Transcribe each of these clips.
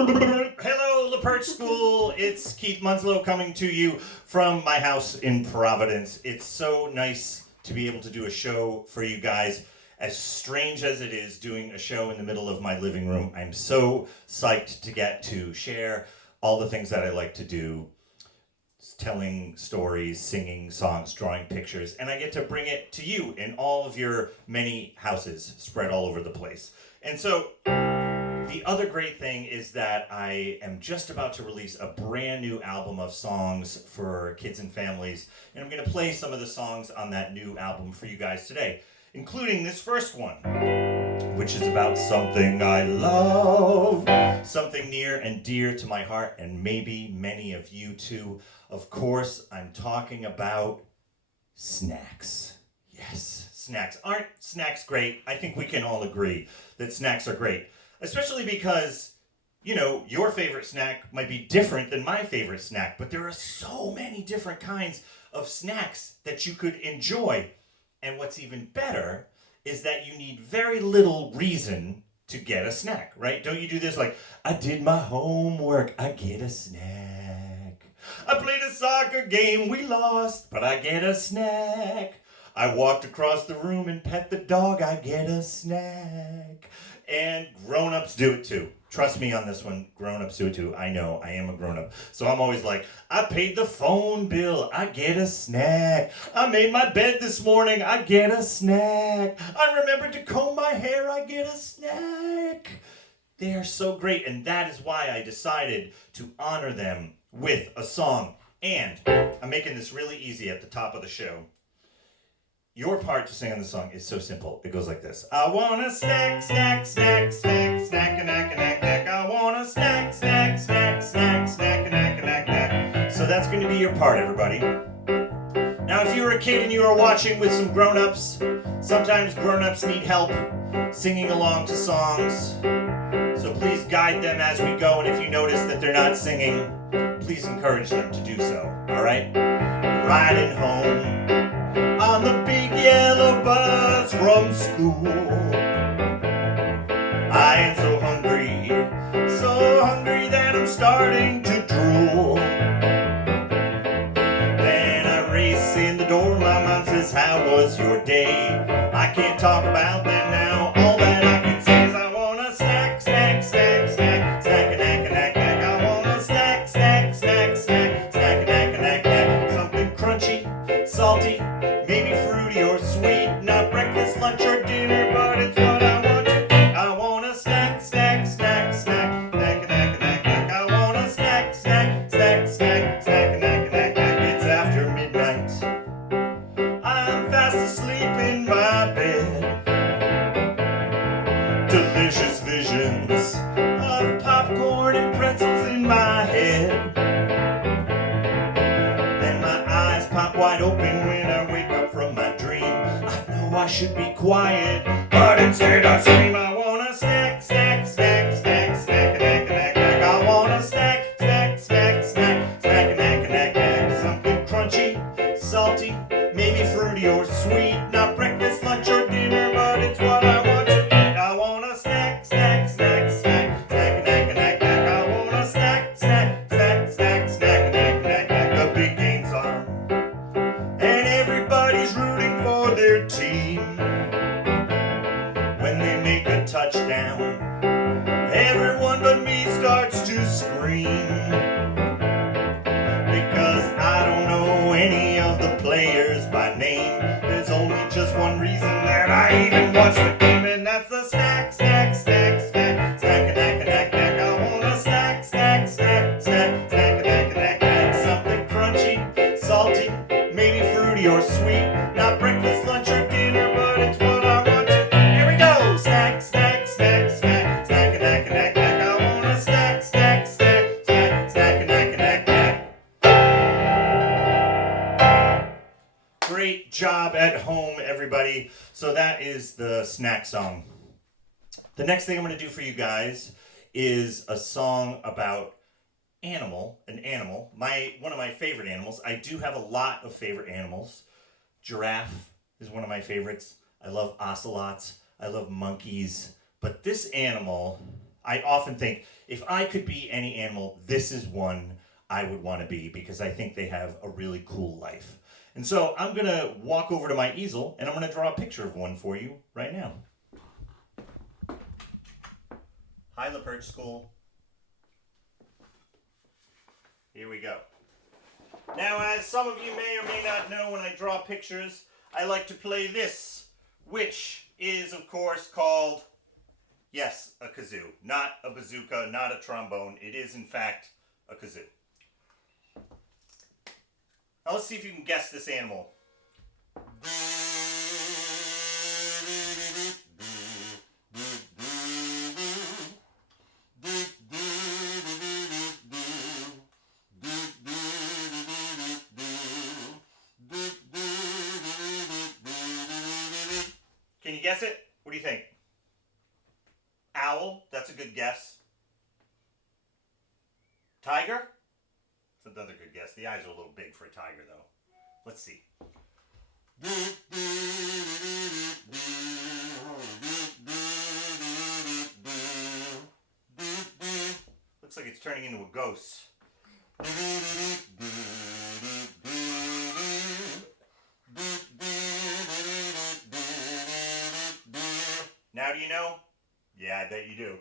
Hello, LaPerch School. It's Keith Munslow coming to you from my house in Providence. It's so nice to be able to do a show for you guys. As strange as it is doing a show in the middle of my living room, I'm so psyched to get to share all the things that I like to do. Telling stories, singing songs, drawing pictures, and I get to bring it to you in all of your many houses spread all over the place. And so the other great thing is that I am just about to release a brand new album of songs for kids and families, and I'm going to play some of the songs on that new album for you guys today, including this first one, which is about something I love, something near and dear to my heart, and maybe many of you too. Of course, I'm talking about snacks. Yes, snacks. Aren't snacks great? I think we can all agree that snacks are great. Especially because, you know, your favorite snack might be different than my favorite snack, but there are so many different kinds of snacks that you could enjoy. And what's even better is that you need very little reason to get a snack, right? Don't you do this like, I did my homework, I get a snack. I played a soccer game, we lost, but I get a snack. I walked across the room and pet the dog, I get a snack. And grown-ups do it too. Trust me on this one, grown-ups do it too. I know, I am a grown-up. So I'm always like, I paid the phone bill, I get a snack. I made my bed this morning, I get a snack. I remembered to comb my hair, I get a snack. They are so great, and that is why I decided to honor them with a song. And I'm making this really easy at the top of the show. Your part to sing on the song is so simple. It goes like this. I want a snack, snack, snack, snack, snack, snack, snack, snack. I want a snack, snack, snack, snack, snack, snack, snack, snack. So that's going to be your part, everybody. Now, if you were a kid and you were watching with some grown-ups, sometimes grown-ups need help singing along to songs. So please guide them as we go, and if you notice that they're not singing, please encourage them to do so, all right? Riding home on the big yellow bus from school, I am so hungry that I'm starting to drool. Then I race in the door, my mom says, how was your day? I can't talk about that now, all that I can say is I want a snack, snack, snack, snack, snack, snack, snack, snack. I want a snack, snack, snack, snack, snack, snack, snack, snack. Something crunchy, salty, maybe fruity or sweet, not breakfast, lunch, or dinner, but it's what I want to eat. I want a snack, snack, snack, snack, snack, snack, snack, snack. I want a snack, snack, snack, snack, snack, snack, snack, snack. It's after midnight. I'm fast asleep in my bed. Delicious visions of popcorn and pretzels in my head. Then my eyes pop wide open when I wake up from my dream. I know I should be quiet, but instead I scream. I want a snack, snack, snack, snack, snack, snack, snack, snack. I want a snack, snack, snack, snack, snack, snack, snack, snack. Something crunchy, salty, maybe fruity or sweet, not breakfast, lunch, or dinner, but it's what I want to eat. I want a snack, snack, snack, snack, snack, snack, snack, snack. I want a snack, snack, snack, snack, snack, snack, snack, snack. The big game's on, and everybody's rooting for their team. When they make a touchdown, everyone but me starts to scream. Because I don't know any of the players by name. There's only just one reason that I even watch the game, and that's the snack, snack, snack, snack, snack, snack, snack, snack. I want a snack, snack, snack, snack, snack, snack, snack, snack. Something crunchy, salty, maybe fruity or sweet, not breakfast, lunch, or dinner, but it's what I want to eat. Here we go! Snack, snack, snack, snack, snack, snack, snack, snack. I want a snack, snack, snack, snack, snack, snack, snack, snack. Great job at home, everybody. So that is the snack song. The next thing I'm going to do for you guys is a song about an animal, one of my favorite animals. I do have a lot of favorite animals. Giraffe is one of my favorites. I love ocelots. I love monkeys. But this animal I often think, if I could be any animal, this is one I would want to be, because I think they have a really cool life. And so I'm going to walk over to my easel, and I'm going to draw a picture of one for you right now. Hi, LaPerch School. Here we go. Now, as some of you may or may not know, when I draw pictures, I like to play this, which is, of course, called, yes, a kazoo. Not a bazooka, not a trombone. It is, in fact, a kazoo. Now, let's see if you can guess this animal. Can you guess it? What do you think? Owl? That's a good guess. Tiger? That's another good guess. The eyes are a little big for a tiger, though. Let's see. Looks like it's turning into a ghost. Now do you know? Yeah, I bet you do.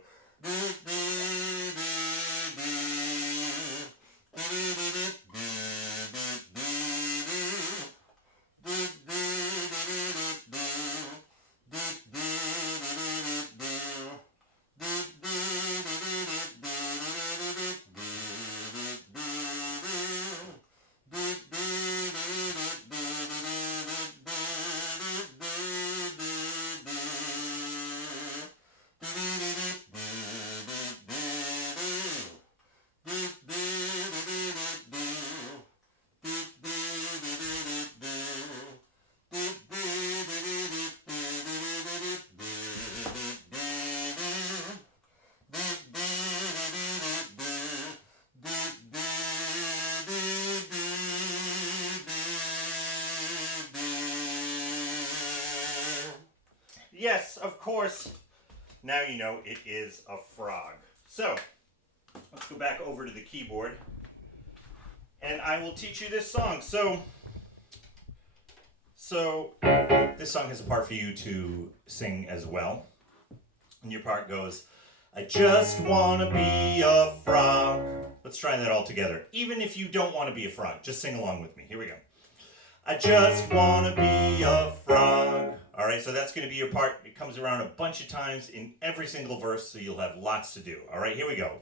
Yes, of course. Now you know it is a frog. So, let's go back over to the keyboard, and I will teach you this song. So this song has a part for you to sing as well. And your part goes, I just want to be a frog. Let's try that all together. Even if you don't want to be a frog, just sing along with me. Here we go. I just want to be a frog. All right, so that's going to be your part. It comes around a bunch of times in every single verse, so you'll have lots to do. All right, here we go.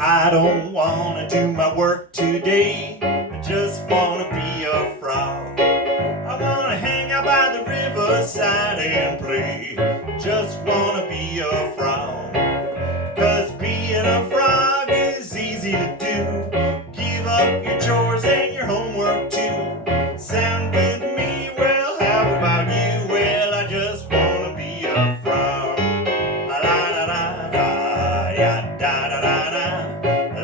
I don't want to do my work today. I just want to be a frog. I want to hang out by the riverside and play. Just want to be a frog. 'Cause being a frog is easy to do. Give up your chores and your homework too. Sound good to me? Well, how about you? Well, I just want to be a frog. La la la la, ya da da da da,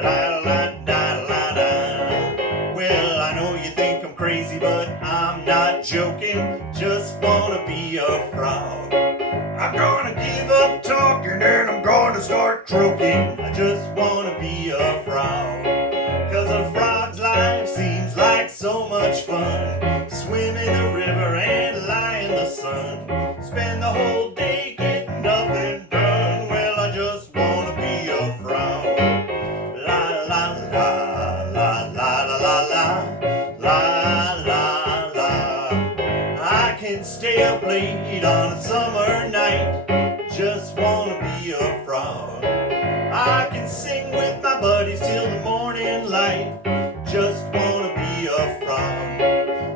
la la da la da. Well, I know you think I'm crazy, but I'm not joking. Just want to be a frog. I'm gonna give up talking and I'm gonna start croaking. I just wanna be a frog. 'Cause a frog's life seems like so much fun. Swim in the river and lie in the sun. Spend the whole day getting nothing done. Well, I just wanna be a frog. La la la la la la la la la la. I can stay up late on a summer night. Just wanna be a frog. I can sing with my buddies till the morning light. Just wanna be a frog.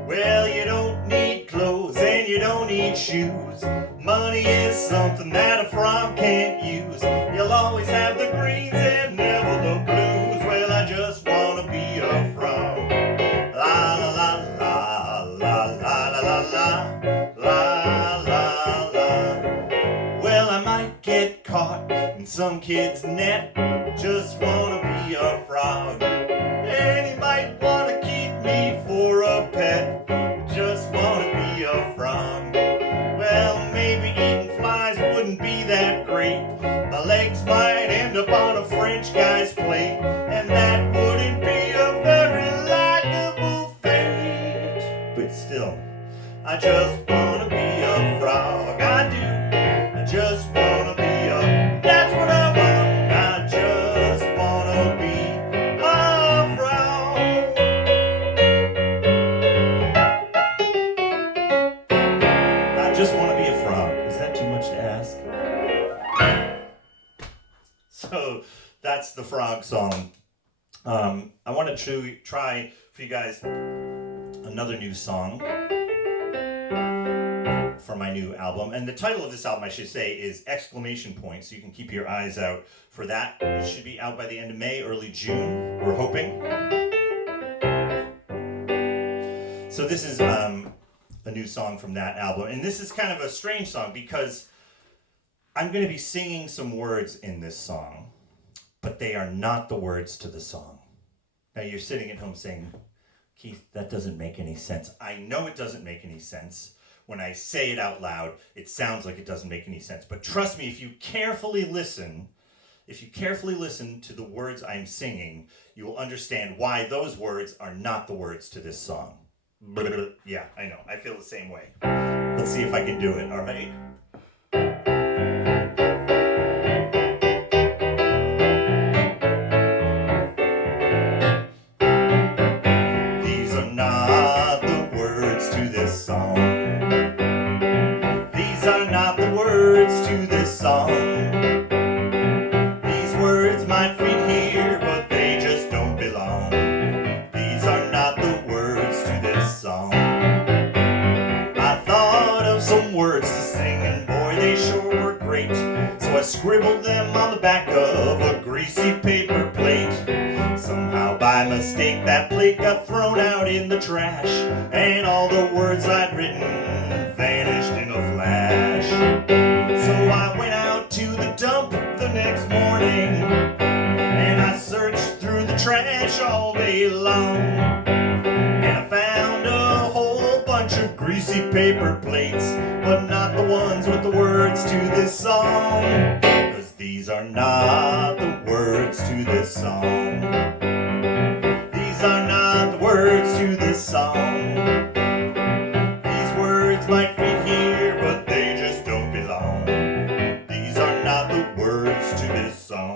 Well, you don't need clothes and you don't need shoes. Money is something that a frog can't use. You'll always have the greens and never the blues. Well, I just wanna be a frog. La la la la la la la la la la la. Well, I might get caught in some kid's net. Just wanna be a frog. And he might wanna keep me for a pet. Just but still. I just wanna be a frog, I do. I just wanna be a, that's what I want. I just wanna be a frog. I just wanna be a frog. Is that too much to ask? So that's the frog song. I wanted to try for you guys another new song for my new album. And the title of this album, I should say, is exclamation point. So you can keep your eyes out for that. It should be out by the end of May, early June, we're hoping. So this is a new song from that album. And this is kind of a strange song because I'm going to be singing some words in this song, but they are not the words to the song. Now you're sitting at home saying, Keith, that doesn't make any sense. I know it doesn't make any sense. When I say it out loud, it sounds like it doesn't make any sense. But trust me, if you carefully listen to the words I'm singing, you will understand why those words are not the words to this song. Yeah, I know. I feel the same way. Let's see if I can do it, all right? These are not the words to this song. These are not the words to this song. These words might fit here, but they just don't belong. These are not the words to this song. I thought of some words to sing, and boy, they sure were great. So I scribbled them on the back of a greasy paper plate. Somehow by mistake that plate got thrown out in the trash, and all the words I'd written vanished in a flash. So I went out to the dump the next morning, and I searched through the trash all day long, and I found a whole bunch of greasy paper plates, but not the ones with the words to this song. 'Cause these are not the words to this song. These are not the words to this song. These words might fit here, but they just don't belong. These are not the words to this song.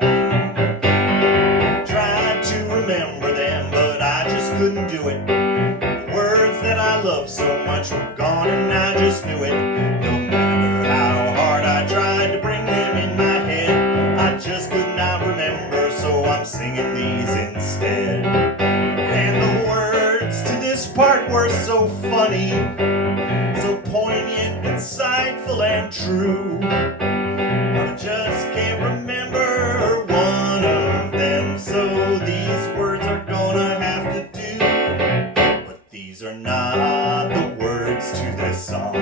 Tried to remember them, but I just couldn't do it. The words that I loved so much were gone, and I just knew it. No matter how hard I tried to bring them in my head, I just could not remember, so I'm singing these instead. And the words to this part were so funny, so poignant, insightful, and true. But I just can't remember one of them, so these words are gonna have to do. But these are not the words to this song.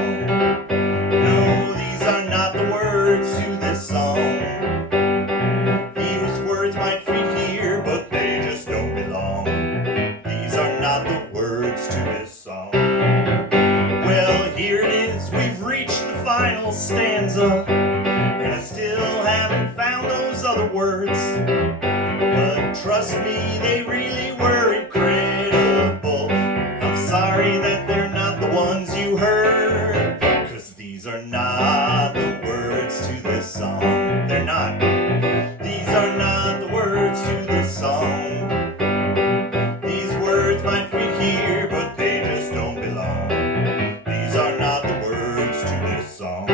No, these are not the words to this song. These words might fit here, but they just don't belong. These are not the words to this song. Well, here it is, we've reached the final stanza, and I still haven't found those other words. But trust me, they really were incredible. I'm sorry that they're not the ones you heard, 'cause these are not the words to this song. They're not. These are not the words to this song. These words might fit here, but they just don't belong. These are not the words to this song.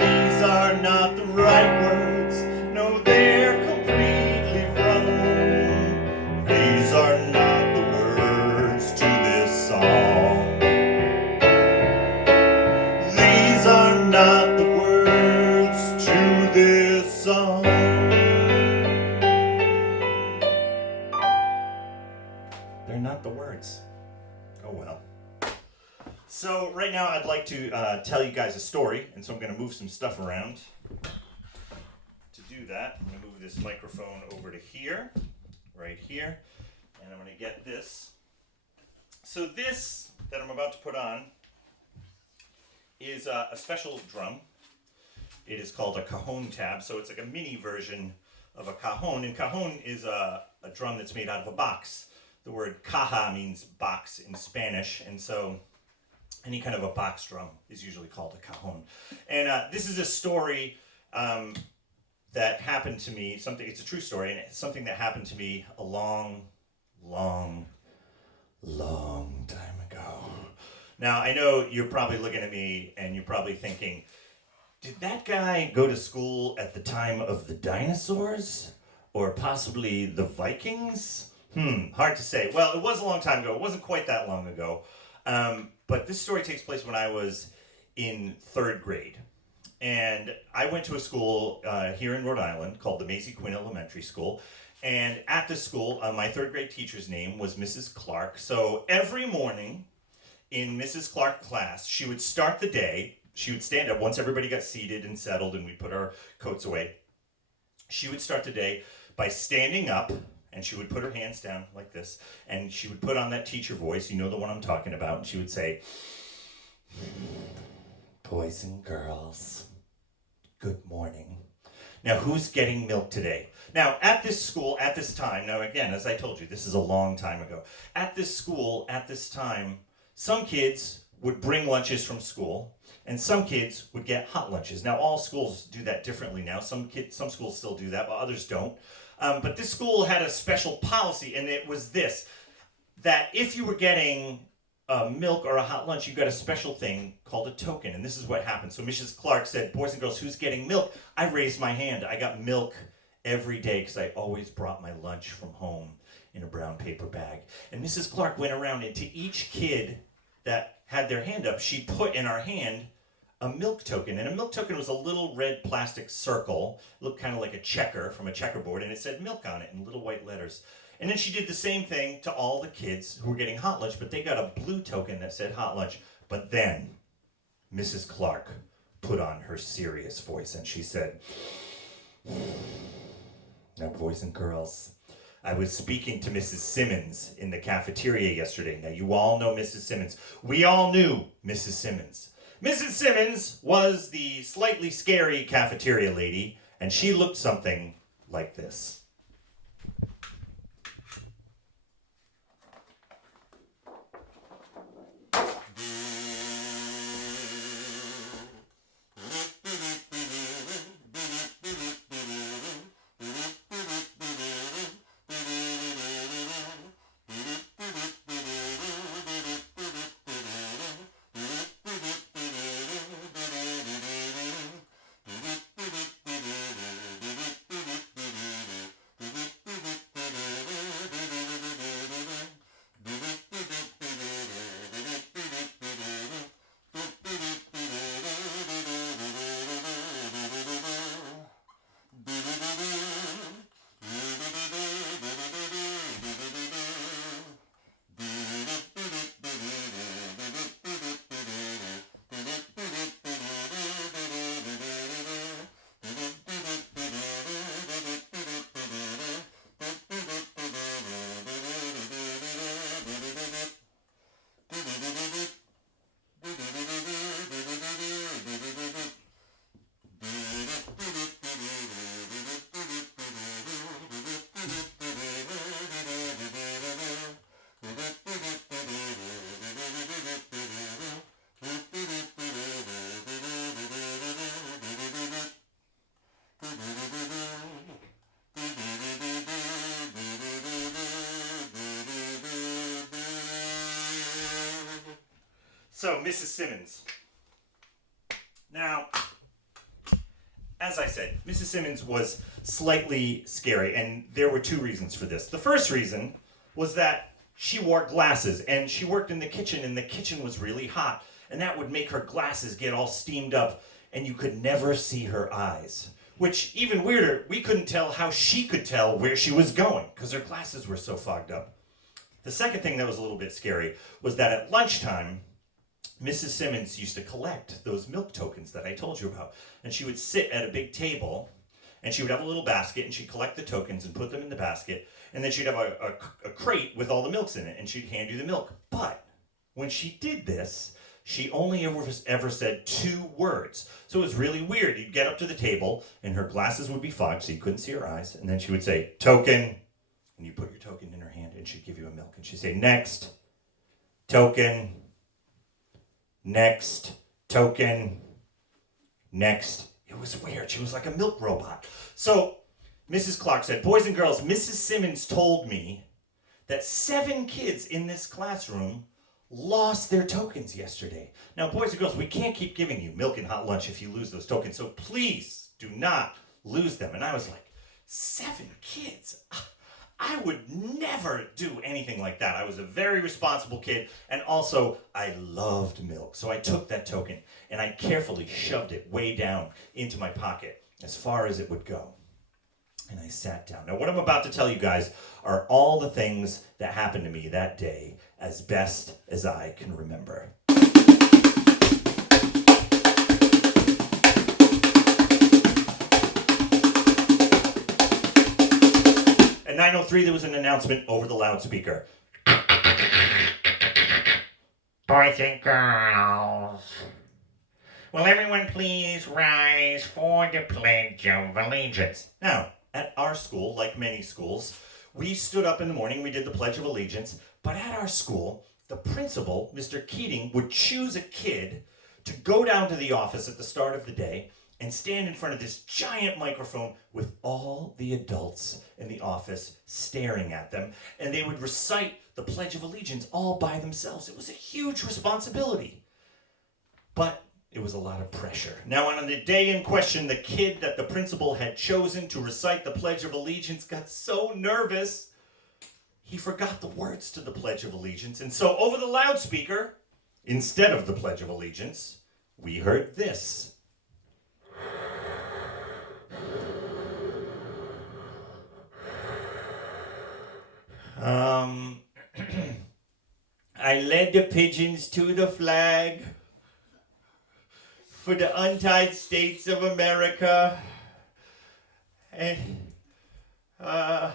These are not the right words. No, they're completely wrong. These are not the words to this song. These are not the words to this song. They're not the words. Oh well. So right now I'd like to tell you guys a story, and so I'm going to move some stuff around. To do that, I'm going to move this microphone over to here, right here, and I'm going to get this. So this that I'm about to put on is a special drum. It is called a cajon tab, so it's like a mini version of a cajon, and cajon is a drum that's made out of a box the word caja means box in Spanish, and so any kind of a box drum is usually called a cajon. And this is a story that happened to me. It's a true story, and it's something that happened to me a long time ago. Now, I know you're probably looking at me and you're probably thinking, did that guy go to school at the time of the dinosaurs? Or possibly the Vikings? Hard to say. Well, it was a long time ago. It wasn't quite that long ago. But this story takes place when I was in 3rd grade. And I went to a school here in Rhode Island called the Maisie Quinn Elementary School. And at this school, my 3rd grade teacher's name was Mrs. Clark. So every morning in Mrs. Clark's class, she would start the day. She would stand up once everybody got seated and settled and we put our coats away. She would start the day by standing up, and she would put her hands down like this, and she would put on that teacher voice, you know the one I'm talking about, and she would say, "Boys and girls, good morning. Now, who's getting milk today?" Now, at this school, at this time, now again, as I told you, this is a long time ago. At this school, at this time, some kids would bring lunches from school, and some kids would get hot lunches. Now, all schools do that differently now. Some schools still do that, but others don't. But this school had a special policy, and it was this, that if you were getting milk or a hot lunch, you got a special thing called a token, and this is what happened. So Mrs. Clark said, "Boys and girls, who's getting milk?" I raised my hand. I got milk every day because I always brought my lunch from home in a brown paper bag. And Mrs. Clark went around, and to each kid that had their hand up, she put in our hand a milk token. And a milk token was a little red plastic circle, looked kind of like a checker from a checkerboard, and it said milk on it in little white letters. And then she did the same thing to all the kids who were getting hot lunch, but they got a blue token that said hot lunch. But then Mrs. Clark put on her serious voice and she said, "Now, boys and girls, I was speaking to Mrs. Simmons in the cafeteria yesterday." Now, you all know Mrs. Simmons. We all knew Mrs. Simmons. Mrs. Simmons was the slightly scary cafeteria lady, and she looked something like this. So, Mrs. Simmons. Now, as I said, Mrs. Simmons was slightly scary, and there were 2 reasons for this. The first reason was that she wore glasses, and she worked in the kitchen, and the kitchen was really hot, and that would make her glasses get all steamed up, and you could never see her eyes. Which, even weirder, we couldn't tell how she could tell where she was going, because her glasses were so fogged up. The second thing that was a little bit scary was that at lunchtime, Mrs. Simmons used to collect those milk tokens that I told you about. And she would sit at a big table, and she would have a little basket, and she'd collect the tokens and put them in the basket, and then she'd have a crate with all the milks in it, and she'd hand you the milk. But when she did this, she only ever said 2 words. So it was really weird. You'd get up to the table, and her glasses would be fogged, so you couldn't see her eyes, and then she would say, "Token," And you put your token in her hand, and she'd give you a milk. And she'd say, next, token, next, token, next. It was weird. She was like a milk robot. So Mrs. Clark said, boys and girls, Mrs. Simmons told me that 7 kids in this classroom lost their tokens yesterday. Now, boys and girls, we can't keep giving you milk and hot lunch if you lose those tokens, so please do not lose them. And I was like, 7 kids? I would never do anything like that. I was a very responsible kid, and also I loved milk. So I took that token and I carefully shoved it way down into my pocket as far as it would go. And I sat down. Now, what I'm about to tell you guys are all the things that happened to me that day as best as I can remember. At 9:03, there was an announcement over the loudspeaker. Boys and girls, will everyone please rise for the Pledge of Allegiance? Now, at our school, like many schools, we stood up in the morning, we did the Pledge of Allegiance, but at our school, the principal, Mr. Keating, would choose a kid to go down to the office at the start of the day and stand in front of this giant microphone with all the adults in the office staring at them, and they would recite the Pledge of Allegiance all by themselves. It was a huge responsibility, but it was a lot of pressure. Now, on the day in question, the kid that the principal had chosen to recite the Pledge of Allegiance got so nervous, he forgot the words to the Pledge of Allegiance, and so over the loudspeaker, instead of the Pledge of Allegiance, we heard this. I led the pigeons to the flag for the untied states of America, and I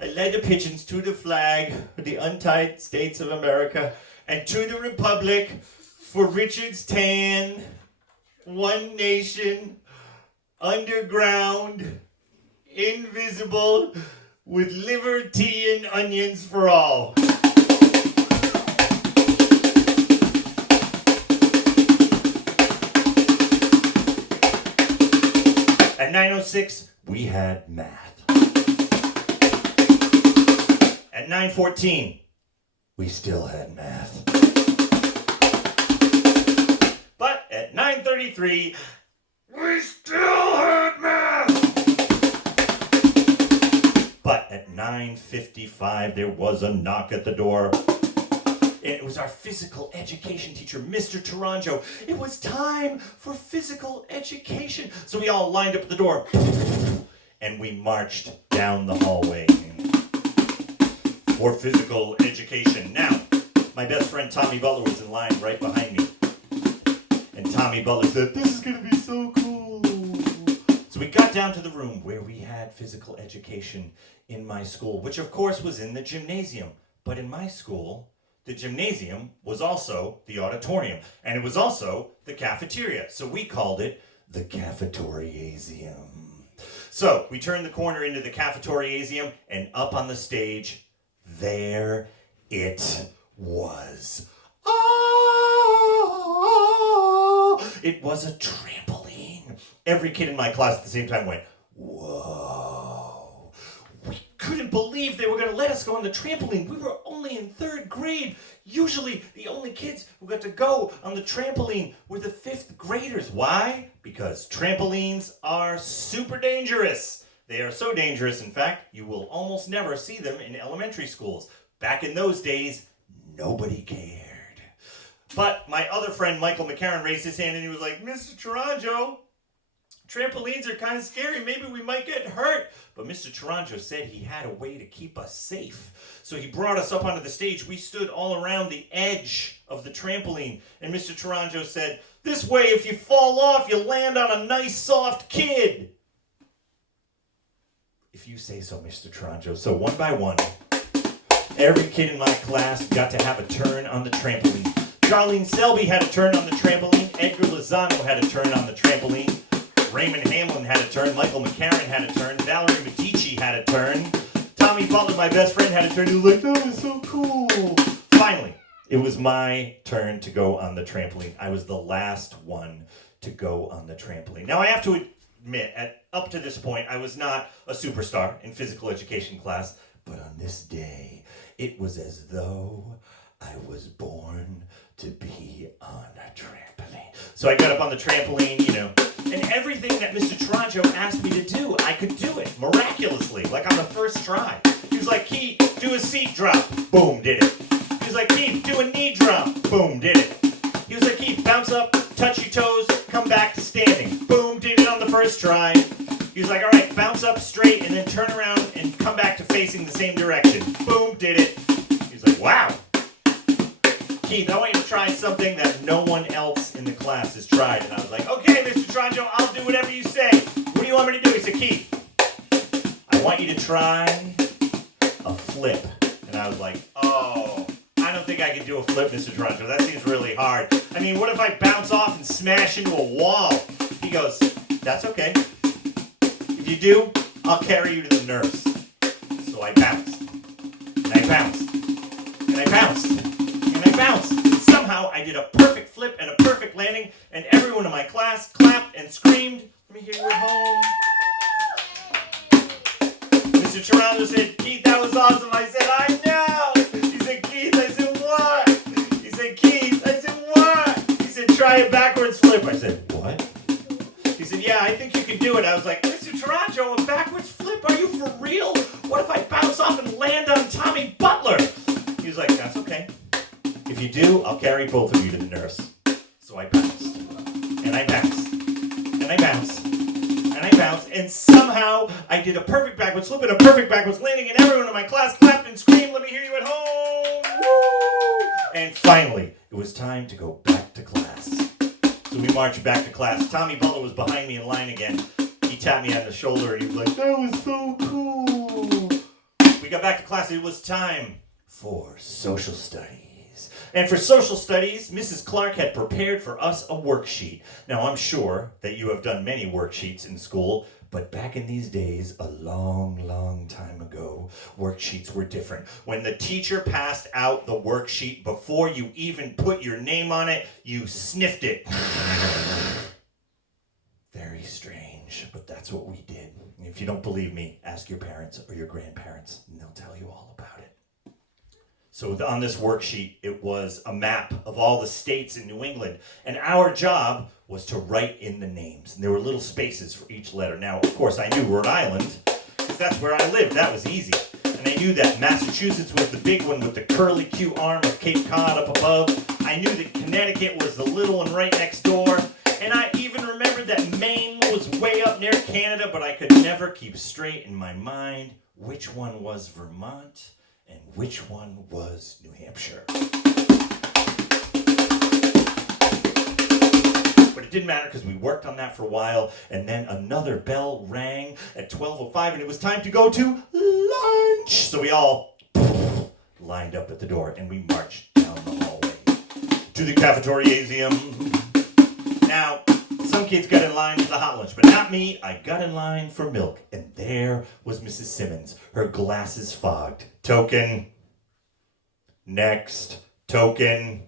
led the pigeons to the flag for the untied states of America, and to the republic for Richard's tan, one nation, underground, invisible, with liver, tea, and onions for all. At 9:06, we had math. At 9:14, we still had math. But at 9:33, we still had math. But at 9:55, there was a knock at the door. It was our physical education teacher, Mr. Taranjo. It was time for physical education. So we all lined up at the door, and we marched down the hallway for physical education. Now, my best friend Tommy Butler was in line right behind me. And Tommy Butler said, "This is going to be so cool." So we got down to the room where we had physical education in my school, which of course was in the gymnasium. But in my school, the gymnasium was also the auditorium, and it was also the cafeteria. So we called it the cafetoriasium. So we turned the corner into the cafetoriasium, and up on the stage, there it was. Oh! It was a trampoline. Every kid in my class at the same time went, whoa. We couldn't believe they were going to let us go on the trampoline. We were only in 3rd grade. Usually, the only kids who got to go on the trampoline were the 5th graders. Why? Because trampolines are super dangerous. They are so dangerous, in fact, you will almost never see them in elementary schools. Back in those days, nobody cared. But my other friend, Michael McCarran, raised his hand and he was like, "Mr. Taranjo, trampolines are kind of scary. Maybe we might get hurt." But Mr. Taranjo said he had a way to keep us safe. So he brought us up onto the stage. We stood all around the edge of the trampoline. And Mr. Taranjo said, "This way, if you fall off, you land on a nice, soft kid." If you say so, Mr. Taranjo. So one by one, every kid in my class got to have a turn on the trampoline. Darlene Selby had a turn on the trampoline. Edgar Lozano had a turn on the trampoline. Raymond Hamlin had a turn. Michael McCarran had a turn. Valerie Medici had a turn. Tommy Butler, my best friend, had a turn. He was like, that was so cool. Finally, it was my turn to go on the trampoline. I was the last one to go on the trampoline. Now, I have to admit, up to this point, I was not a superstar in physical education class, but on this day, it was as though I was born to be on a trampoline. So I got up on the trampoline, and everything that Mr. Taranjo asked me to do, I could do it miraculously, like on the first try. He was like, Keith, do a seat drop. Boom, did it. He was like, Keith, do a knee drop. Boom, did it. He was like, Keith, bounce up, touch your toes, come back to standing. Boom, did it on the first try. He was like, all right, bounce up straight and then turn around and come back to facing the same direction. Boom, did it. He was like, wow. Keith, I want you to try something that no one else in the class has tried. And I was like, okay, Mr. Taranjo, I'll do whatever you say. What do you want me to do? He said, Keith, I want you to try a flip. And I was like, oh, I don't think I can do a flip, Mr. Taranjo. That seems really hard. I mean, what if I bounce off and smash into a wall? He goes, that's okay. If you do, I'll carry you to the nurse. So I bounced. And I bounced. And I bounced. And I bounced. And somehow I did a perfect flip and a perfect landing, and everyone in my class clapped and screamed. Let me hear you at home. Mr. Taranjo said, Keith, that was awesome. I said, I know. He said, Keith. I said, what? He said, Keith. I said, what? He said, try a backwards flip. I said, what? He said, yeah, I think you can do it. I was like, Mr. Taranjo, a backwards flip? Are you for real? What if I bounce off and land on Tommy Butler? He was like, that's okay. If you do, I'll carry both of you to the nurse. So I bounced. And I bounced. And I bounced. And I bounced. And somehow I did a perfect backwards flip and a perfect backwards landing, and everyone in my class clapped and screamed, let me hear you at home. Woo! And finally, it was time to go back to class. So we marched back to class. Tommy Butler was behind me in line again. He tapped me on the shoulder and he was like, that was so cool. We got back to class. It was time for social studies. And for social studies, Mrs. Clark had prepared for us a worksheet. Now, I'm sure that you have done many worksheets in school, but back in these days, a long, long time ago, worksheets were different. When the teacher passed out the worksheet, before you even put your name on it, you sniffed it. Very strange, but that's what we did. And if you don't believe me, ask your parents or your grandparents, and they'll tell you all about it. So on this worksheet, it was a map of all the states in New England, and our job was to write in the names. And there were little spaces for each letter. Now, of course, I knew Rhode Island, because that's where I lived. That was easy. And I knew that Massachusetts was the big one with the curly Q arm of Cape Cod up above. I knew that Connecticut was the little one right next door. And I even remembered that Maine was way up near Canada, but I could never keep straight in my mind which one was Vermont and which one was New Hampshire. But it didn't matter because we worked on that for a while, and then another bell rang at 12:05, and it was time to go to lunch. So we all lined up at the door, and we marched down the hallway to the cafeteriasium. Now, some kids got in line for the hot lunch, but not me. I got in line for milk, and there was Mrs. Simmons, her glasses fogged. Token. Next. Token.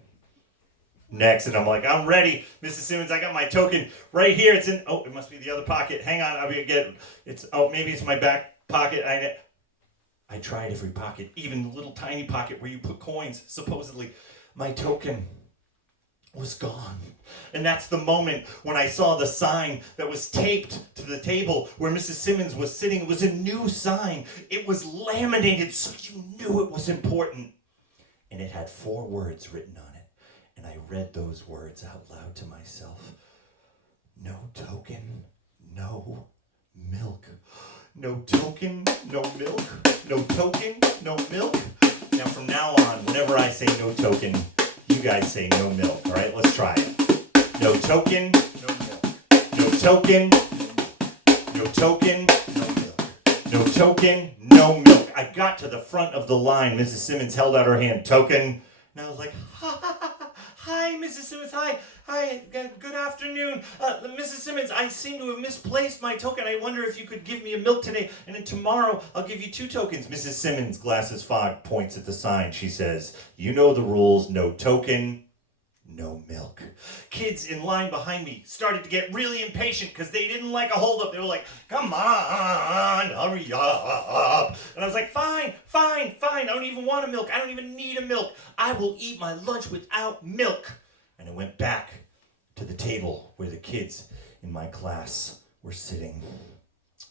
Next. And I'm like, I'm ready, Mrs. Simmons. I got my token right here. It's in, it must be the other pocket. Hang on, I'm going to get it. Maybe it's my back pocket. I tried every pocket, even the little tiny pocket where you put coins, supposedly. My token was gone. And that's the moment when I saw the sign that was taped to the table where Mrs. Simmons was sitting. It was a new sign. It was laminated, so you knew it was important. And it had 4 words written on it. And I read those words out loud to myself. No token, no milk. No token, no milk. No token, no milk. Now from now on, whenever I say no token, you guys say no milk, all right? Let's try it. No token, no milk. No token, no token, no milk. No token, no milk. I got to the front of the line. Mrs. Simmons held out her hand. Token. And I was like, ha, ha, ha, Hi, Mrs. Simmons. Hi. Good afternoon. Mrs. Simmons, I seem to have misplaced my token. I wonder if you could give me a milk today, and then tomorrow I'll give you 2 tokens. Mrs. Simmons, glasses fogged, points at the sign. She says, you know the rules. No token, no milk. Kids in line behind me started to get really impatient because they didn't like a holdup. They were like, come on, hurry up. And I was like, fine. I don't even want a milk. I don't even need a milk. I will eat my lunch without milk. And I went back to the table where the kids in my class were sitting.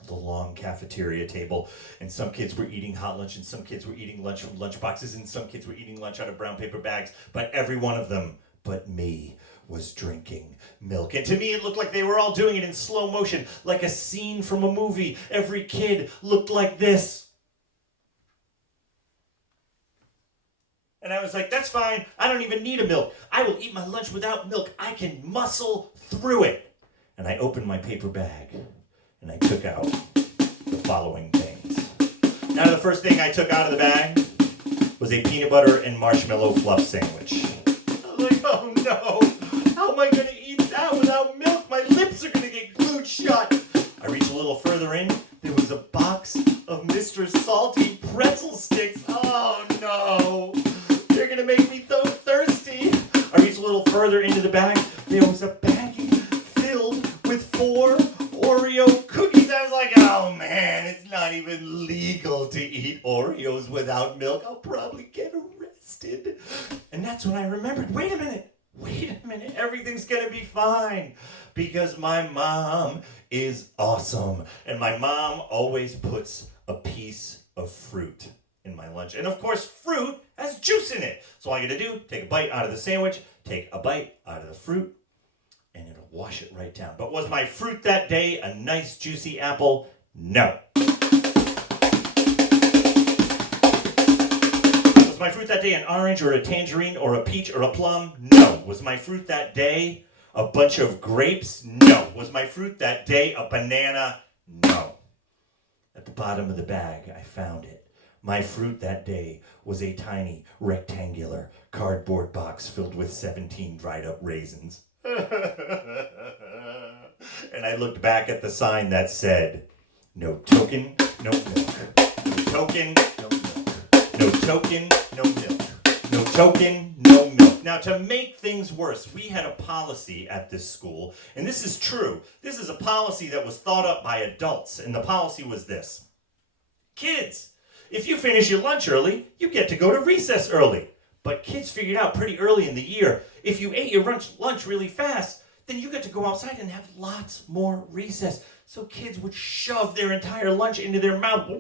The long cafeteria table, and some kids were eating hot lunch, and some kids were eating lunch from lunch boxes, and some kids were eating lunch out of brown paper bags, but every one of them but me was drinking milk. And to me, it looked like they were all doing it in slow motion, like a scene from a movie. Every kid looked like this. And I was like, that's fine. I don't even need a milk. I will eat my lunch without milk. I can muscle through it. And I opened my paper bag, and I took out the following things. Now, the first thing I took out of the bag was a peanut butter and marshmallow fluff sandwich. Like, oh no, how am I going to eat that without milk? My lips are going to get glued shut. I reached a little further in. There was a box of Mr. Salty pretzel sticks. Oh no, they're going to make me so thirsty. I reached a little further into the bag. There was a baggie filled with 4 Oreo cookies. I was like, oh man, it's not even legal to eat Oreos without milk. I'll probably get arrested. And that's when I remembered, wait a minute, everything's gonna be fine because my mom is awesome. And my mom always puts a piece of fruit in my lunch. And of course, fruit has juice in it. So all I gotta do, take a bite out of the sandwich, take a bite out of the fruit, and it'll wash it right down. But was my fruit that day a nice juicy apple? No. Was my fruit that day an orange or a tangerine or a peach or a plum? No. Was my fruit that day a bunch of grapes? No. Was my fruit that day a banana? No. At the bottom of the bag, I found it. My fruit that day was a tiny rectangular cardboard box filled with 17 dried up raisins. And I looked back at the sign that said, no token, no milk. No token, no milk. No token, no milk. No token, no milk. Now, to make things worse, we had a policy at this school, and this is true. This is a policy that was thought up by adults, and the policy was this. Kids, if you finish your lunch early, you get to go to recess early. But kids figured out pretty early in the year, if you ate your lunch really fast, then you get to go outside and have lots more recess. So kids would shove their entire lunch into their mouth,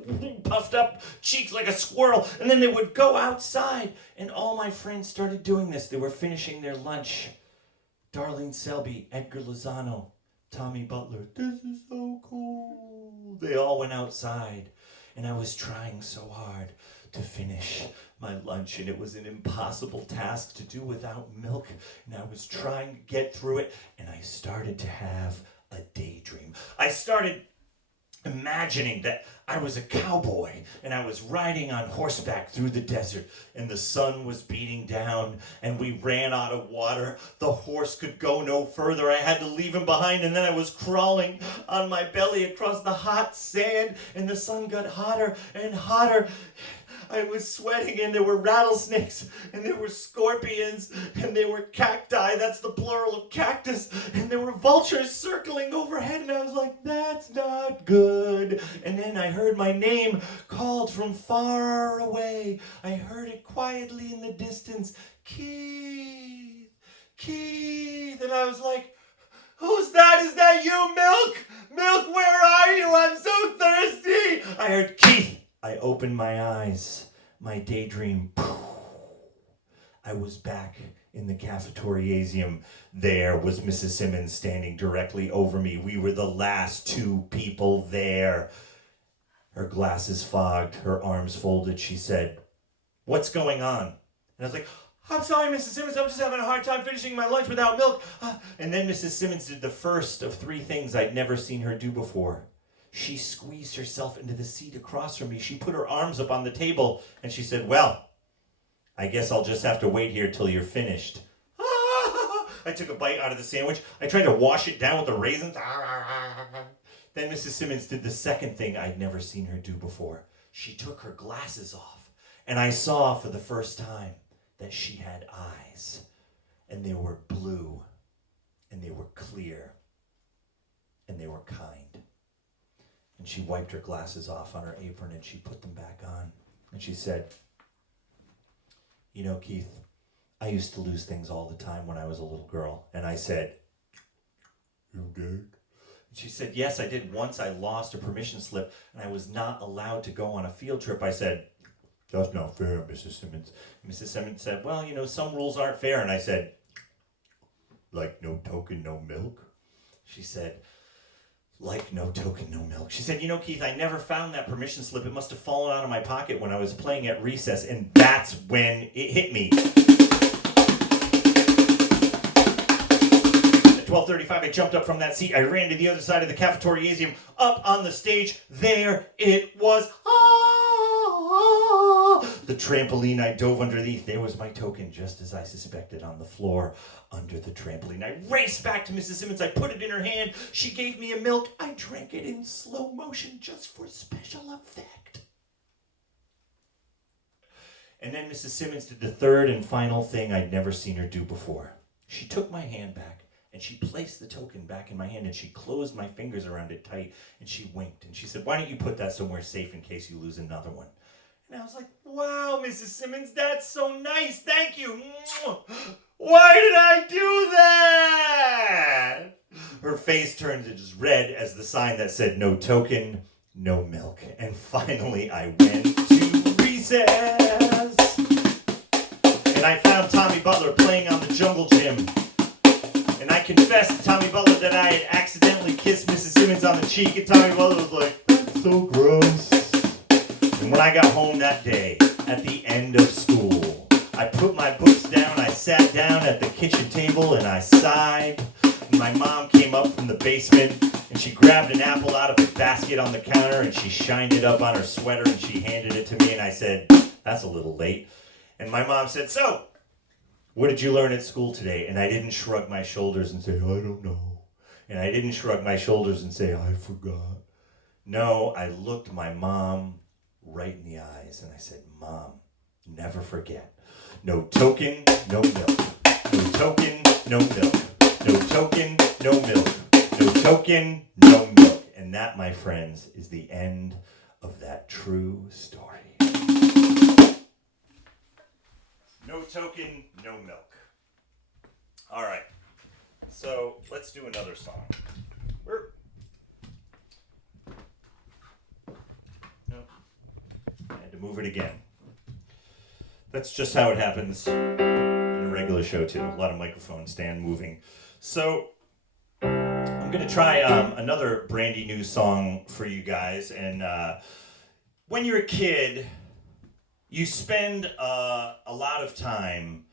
puffed up cheeks like a squirrel, and then they would go outside. And all my friends started doing this. They were finishing their lunch. Darlene Selby, Edgar Lozano, Tommy Butler. This is so cool. They all went outside, and I was trying so hard to finish my lunch, and it was an impossible task to do without milk, and I was trying to get through it, and I started to have a daydream. I started imagining that I was a cowboy, and I was riding on horseback through the desert, and the sun was beating down, and we ran out of water. The horse could go no further. I had to leave him behind, and then I was crawling on my belly across the hot sand, and the sun got hotter and hotter. I was sweating, and there were rattlesnakes, and there were scorpions, and there were cacti, that's the plural of cactus, and there were vultures circling overhead, and I was like, that's not good. And then I heard my name called from far away. I heard it quietly in the distance, Keith, Keith, and I was like, who's that? Is that you, Milk? Milk, where are you? I'm so thirsty. I heard Keith. I opened my eyes, my daydream, I was back in the cafetoriasium. There was Mrs. Simmons standing directly over me. We were the last 2 people there. Her glasses fogged, her arms folded. She said, what's going on? And I was like, I'm sorry, Mrs. Simmons, I'm just having a hard time finishing my lunch without milk. And then Mrs. Simmons did the first of 3 things I'd never seen her do before. She squeezed herself into the seat across from me. She put her arms up on the table, and she said, well, I guess I'll just have to wait here till you're finished. I took a bite out of the sandwich. I tried to wash it down with the raisins. Then Mrs. Simmons did the second thing I'd never seen her do before. She took her glasses off, and I saw for the first time that she had eyes, and they were blue, and they were clear, and they were kind. And she wiped her glasses off on her apron, and she put them back on, and she said, "You know, Keith, I used to lose things all the time when I was a little girl." And I said, "You did?" She said, "Yes, I did. Once I lost a permission slip and I was not allowed to go on a field trip." I said, "That's not fair, Mrs. Simmons." And Mrs. Simmons said, "Well, you know, some rules aren't fair." And I said, "Like no token, no milk?" She said, "Like no token, no milk." She said, "You know, Keith, I never found that permission slip. It must have fallen out of my pocket when I was playing at recess." And that's when it hit me. 12:35, I jumped up from that seat. I ran to the other side of the cafeteriasium. Up on the stage, there it was. The trampoline, I dove underneath. There was my token, just as I suspected, on the floor under the trampoline. I raced back to Mrs. Simmons. I put it in her hand. She gave me a milk. I drank it in slow motion just for special effect. And then Mrs. Simmons did the third and final thing I'd never seen her do before. She took my hand back, and she placed the token back in my hand, and she closed my fingers around it tight, and she winked, and she said, "Why don't you put that somewhere safe in case you lose another one?" And I was like, "Wow, Mrs. Simmons, that's so nice. Thank you. Why did I do that?" Her face turned as red as the sign that said, "No token, no milk." And finally, I went to recess. And I found Tommy Butler playing on the jungle gym. And I confessed to Tommy Butler that I had accidentally kissed Mrs. Simmons on the cheek, and Tommy Butler was like, "That's so gross." And when I got home that day, at the end of school, I put my books down, I sat down at the kitchen table, and I sighed. And my mom came up from the basement, and she grabbed an apple out of a basket on the counter, and she shined it up on her sweater, and she handed it to me, and I said, "That's a little late." And my mom said, "So, what did you learn at school today?" And I didn't shrug my shoulders and say, "I don't know." And I didn't shrug my shoulders and say, "I forgot." No, I looked my mom right in the eyes and I said, "Mom, never forget. No token, no milk. No token, no milk. No token, no milk. No token, no milk." And that, my friends, is the end of that true story. No token, no milk. All right. So let's do another song. No. I had to move it again. That's just how it happens in a regular show, too. A lot of microphone stand moving. So I'm going to try another brandy new song for you guys. And when you're a kid, you spend a lot of time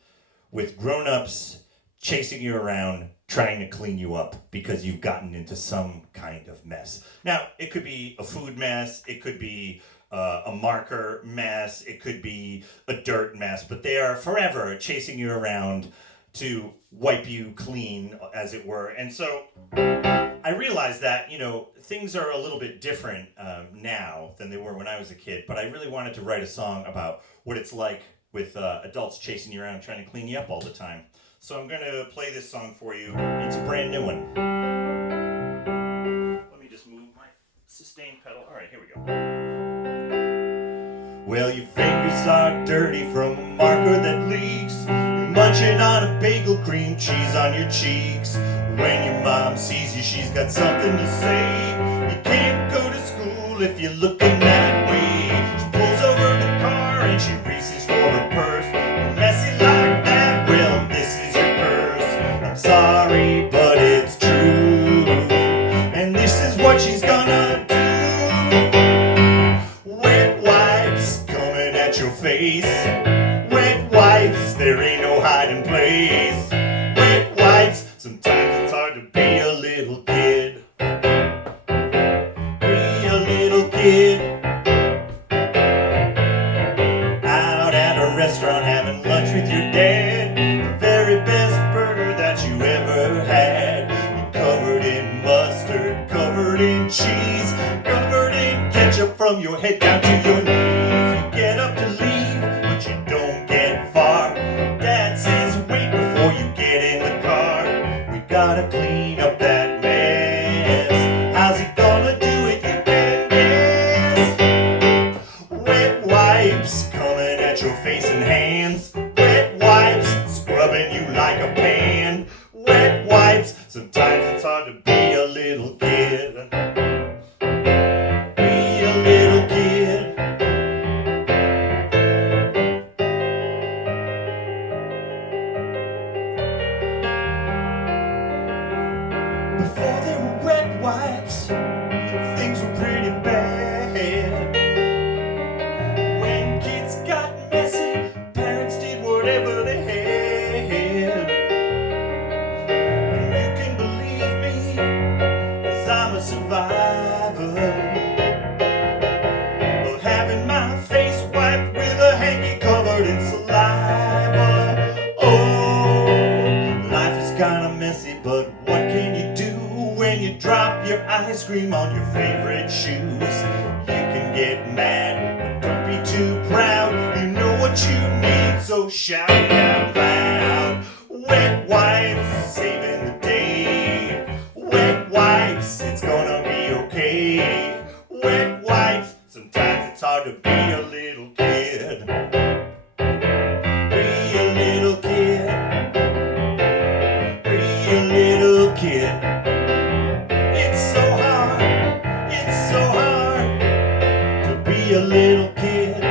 with grown-ups chasing you around, trying to clean you up because you've gotten into some kind of mess. Now, it could be a food mess, it could be a marker mess, it could be a dirt mess, but they are forever chasing you around to wipe you clean, as it were. And so I realized that, you know, things are a little bit different now than they were when I was a kid, but I really wanted to write a song about what it's like with adults chasing you around trying to clean you up all the time. So I'm going to play this song for you. It's a brand new one. Let me just move my sustain pedal. All right, here we go. Well, your fingers are dirty from a marker that leaks. You're munching on a bagel, cream cheese on your cheeks. When your mom sees you, she's got something to say. You can't go to school if you're looking that way. She pulls over the car and she reaches for her purse. You're messy like that, well, this is your curse. I'm sorry, but it's true. And this is what she's gonna do. Wet wipes coming at your face. Wet wipes, there ain't no hiding place. Wet wipes, sometimes it's hard to be a little kid. Be a little kid. Out at a restaurant having lunch with your dad. The very best burger that you your head down to your knees. You get up to leave, but you don't get far. Dad says, wait before you get in the car. We gotta clean up that mess. How's he gonna do it? You can guess. Wet wipes coming at your face and hands. Wet wipes scrubbing you like a pan. Wet wipes, sometimes it's hard to be a little kid. Be a little kid. Before there were wet wipes, things were pretty bad. When kids got messy, parents did whatever they had. And you can believe me, 'cause I'm a survivor of having my face wiped with a hanky covered in saliva. Oh, life is kinda messy, but what can you do when you drop your ice cream on your favorite shoes? You can get mad, but don't be too proud. You know what you need, so shout it out loud. Wet wipes, saving the day. Wet wipes, it's gonna be okay. Wet wipes, sometimes it's hard to be a little kid. Be a little kid. Be a little kid. It's so hard to be a little kid.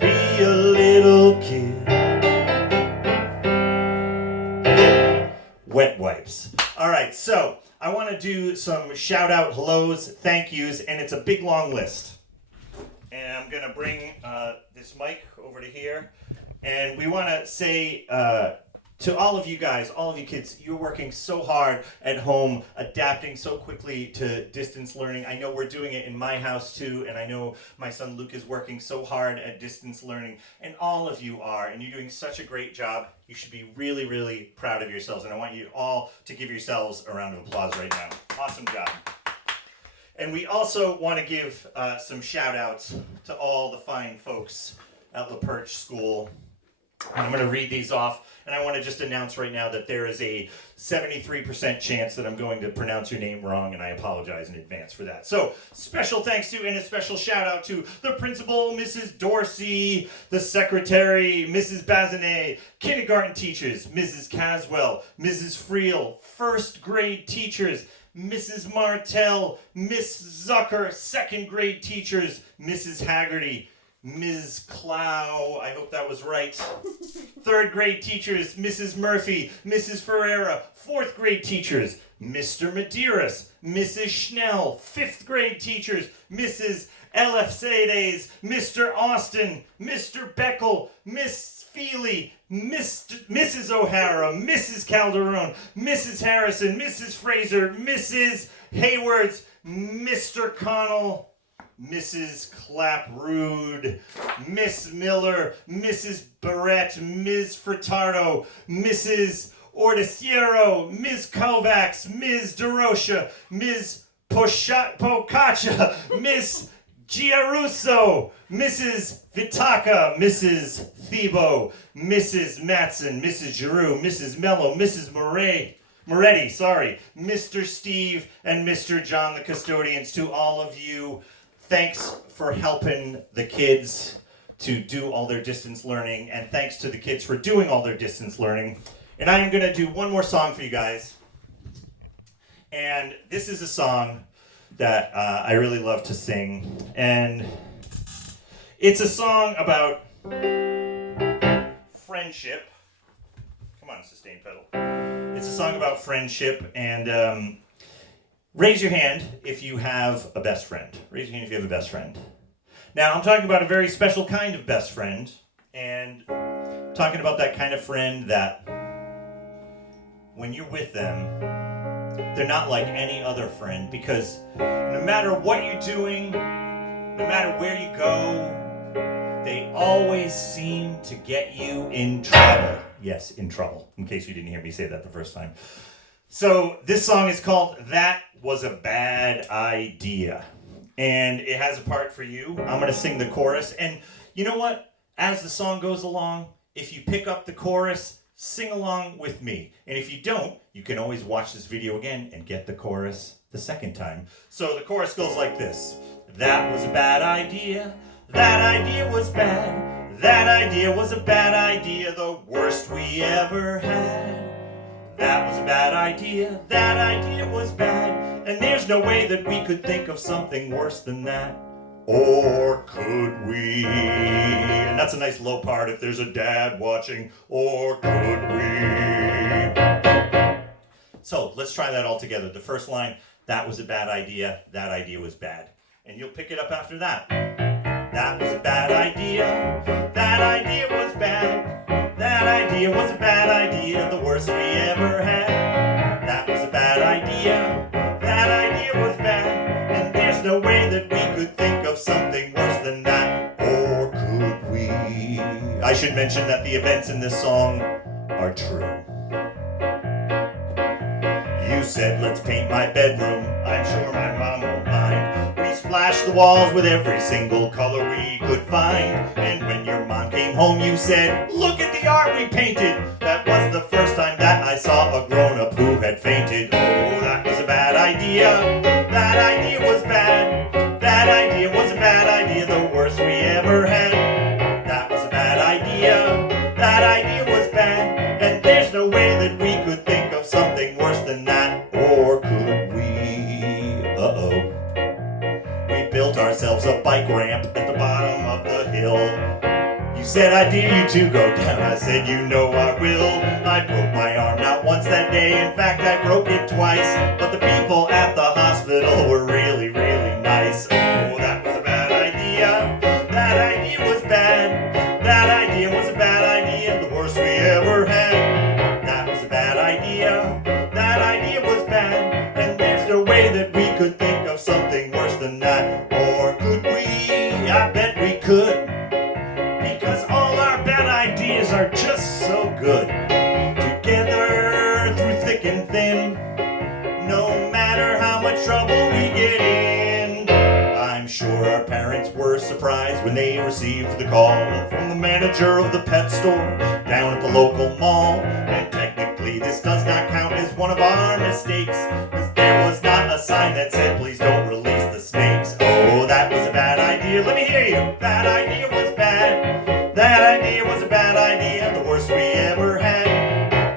Be a little kid. Wet wipes. All right, so I want to do some shout out hellos, thank yous, and it's a big long list. And I'm going to bring this mic over to here. And we want to say to all of you guys, all of you kids, you're working so hard at home, adapting so quickly to distance learning. I know we're doing it in my house too, and I know my son Luke is working so hard at distance learning, and all of you are, and you're doing such a great job. You should be really, really proud of yourselves, and I want you all to give yourselves a round of applause right now. Awesome job. And we also want to give some shout outs to all the fine folks at LaPerch School. I'm going to read these off, and I want to just announce right now that there is a 73% chance that I'm going to pronounce your name wrong, and I apologize in advance for that. So, special thanks to and a special shout out to the principal, Mrs. Dorsey, the secretary, Mrs. Bazinet, kindergarten teachers, Mrs. Caswell, Mrs. Friel, first grade teachers, Mrs. Martell, Miss Zucker, second grade teachers, Mrs. Haggerty, Ms. Clow, I hope that was right. Third grade teachers, Mrs. Murphy, Mrs. Ferreira. Fourth grade teachers, Mr. Medeiros, Mrs. Schnell. Fifth grade teachers, Mrs. Elefsedes, Mr. Austin, Mr. Beckel, Miss Feely, Mrs. O'Hara, Mrs. Calderon, Mrs. Harrison, Mrs. Fraser, Mrs. Haywards, Mr. Connell, Mrs. Claprude, Miss Miller, Mrs. Barrett, Ms. Furtado, Mrs. Ordiciero, Ms. Kovacs, Ms. DeRocha, Ms. Pocaccia, Miss Giarusso, Mrs. Vitaka, Mrs. Thebo, Mrs. Matson, Mrs. Giroux, Mrs. Mello, Mrs. Moretti, Mr. Steve, and Mr. John, the custodians. To all of you, thanks for helping the kids to do all their distance learning, and thanks to the kids for doing all their distance learning. And I am going to do one more song for you guys. And this is a song that I really love to sing. And it's a song about friendship. Come on, sustain pedal. It's a song about friendship, and raise your hand if you have a best friend. Raise your hand if you have a best friend. Now, I'm talking about a very special kind of best friend, and talking about that kind of friend that when you're with them, they're not like any other friend, because no matter what you're doing, no matter where you go, they always seem to get you in trouble. Yes, in trouble, in case you didn't hear me say that the first time. So this song is called That Was a Bad Idea. and it has a part for you. I'm going to sing the chorus. And you know what? As the song goes along, if you pick up the chorus, sing along with me. And if you don't, you can always watch this video again and get the chorus the second time. So the chorus goes like this. That was a bad idea. That idea was bad. That idea was a bad idea, the worst we ever had. That was a bad idea. That idea was bad. And there's no way that we could think of something worse than that. Or could we? And that's a nice low part if there's a dad watching. Or could we? So let's try that all together. The first line, that was a bad idea. That idea was bad. And you'll pick it up after that. That was a bad idea. That idea was bad. That idea was a bad idea, the worst we ever had. That was a bad idea. That idea was bad. And there's no way that we could think of something worse than that. Or could we? I should mention that the events in this song are true. You said, let's paint my bedroom. I'm sure my mom won't mind. We splashed the walls with every single color we could find. And when your mom came home, you said, look at the art we painted. That was the first time that I saw a grown-up who had fainted. Oh, that was a bad idea. That idea was bad. That idea was a bad idea, the worst we ever had. That was a bad idea. That idea was bad. And there's no way that we could think of something worse than that. Or could we? Uh-oh. We built ourselves a bike ramp at the bottom of the hill. You said, I dare you to go down. I said, you know I will. I broke my arm not once that day. In fact, I broke it twice. But the people at the hospital were really, really nice. Oh, that was a bad idea. That idea was bad. That idea was a bad idea, the worst we ever had. That was a bad idea. That idea was bad. And there's no way that we could think of something worse than that. Or could we? I bet we could. Because all our bad ideas are just so good. Together through thick and thin, no matter how much trouble we get in. I'm sure our parents were surprised when they received the call from the manager of the pet store down at the local mall. And technically this does not count as one of our mistakes, because there was not a sign that said please don't release the snakes. Oh, that was a bad idea. Let me hear you. That idea was bad. That idea was a bad idea, the worst we ever had.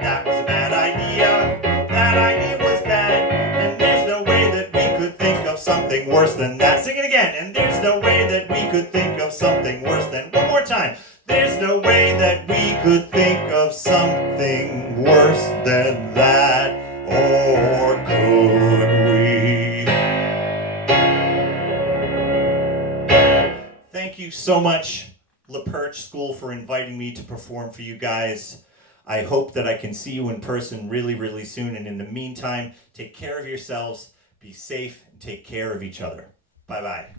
That was a bad idea. That idea was bad. And there's no way that we could think of something worse than that. Sing it again. And there's no way that we could think of something worse than. One more time. There's no way that we could think of something worse than that. Or could we? Thank you so much, LaPerch School, for inviting me to perform for you guys. I hope that I can see you in person really, really soon. And in the meantime, take care of yourselves, be safe, and take care of each other. Bye-bye.